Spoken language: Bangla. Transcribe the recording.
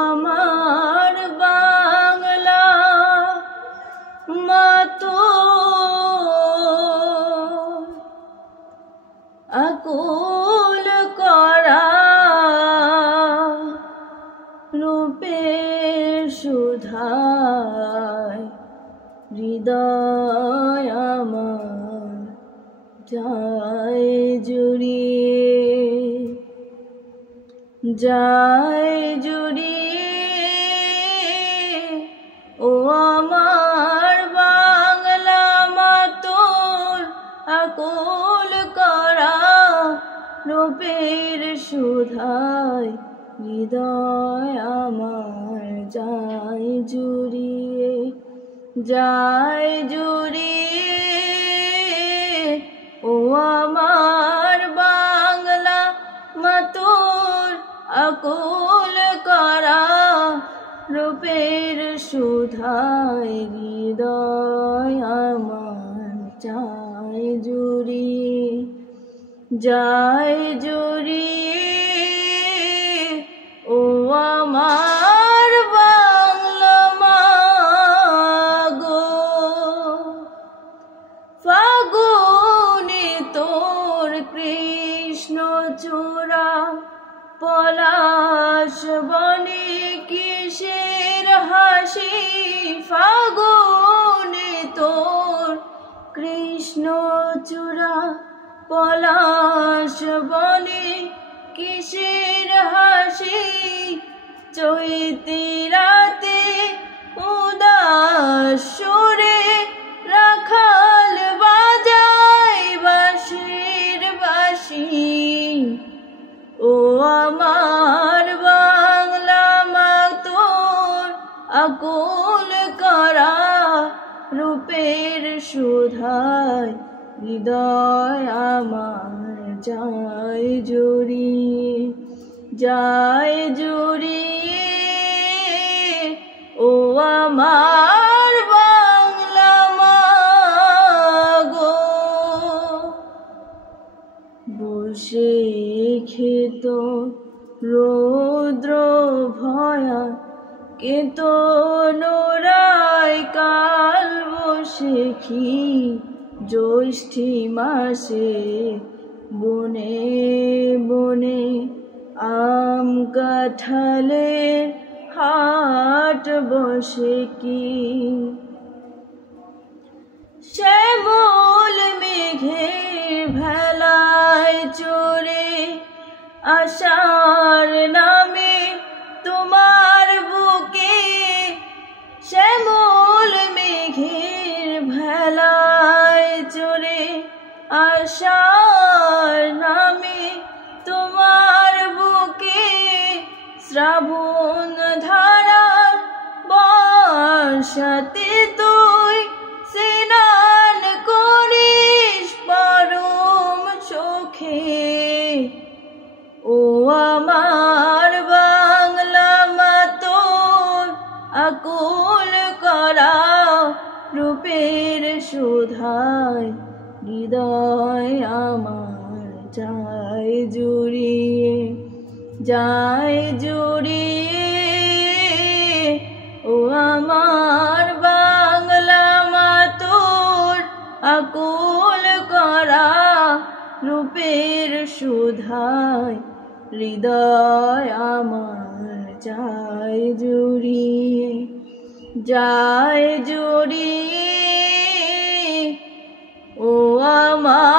আমার বাংলা মা তোর আকুল করা রূপের সুধায় হৃদয় আমার যায় জুড়িয়ে ও আমার বাংলা মা তোর আকুল করা রূপের সুধায় হৃদয় আমার যায় জুড়িয়ে ও আমার বাংলা মা তোর আকুল করা রূপের সুধায় হৃদয় আমার যায় জুড়িয়ে ও আমার বাংলা মা গো ফাগুনে তোর কৃষ্ণ চূড়া পলাশ বনে কিসের হাসি ফাগুনে তোর কৃষ্ণ চূড়া পলাশ বনে কিসের হাসি চৈতি রাতে উদাস সুরে রাখাল বাজায় বাঁশির বাঁশি ও আমার বাংলা মা তোর আকুল করা রূপের সুধায় হৃদয় আমার যায় জুড়িয়ে ও আমার বাংলা মা গো বসে খেত রৌদ্র ভয়া কেত নোরায় কাল বসেখি জ্যৈষ্ঠী মাসে বনে বনে আম কাঁঠালে হাট বসে কি শ্যামল মেঘের ভেলায় চড়ে আশার নামে তোমার বুকে শ্যামল মেঘের ভেলায় চড়ে আশার নামে তোমার বুকে শ্রাবণ ধারার বর্ষাতে তুই স্নান করিস পরম সুখে ও আমার বাংলা মা তোর আকুল করা রূপের সুধায় হৃদয় আমার যায় জুড়িয়ে ও আমার বাংলা মা তোর আকুল করা রূপের সুধায় হৃদয় আমার যায় জুড়িয়ে ও আমার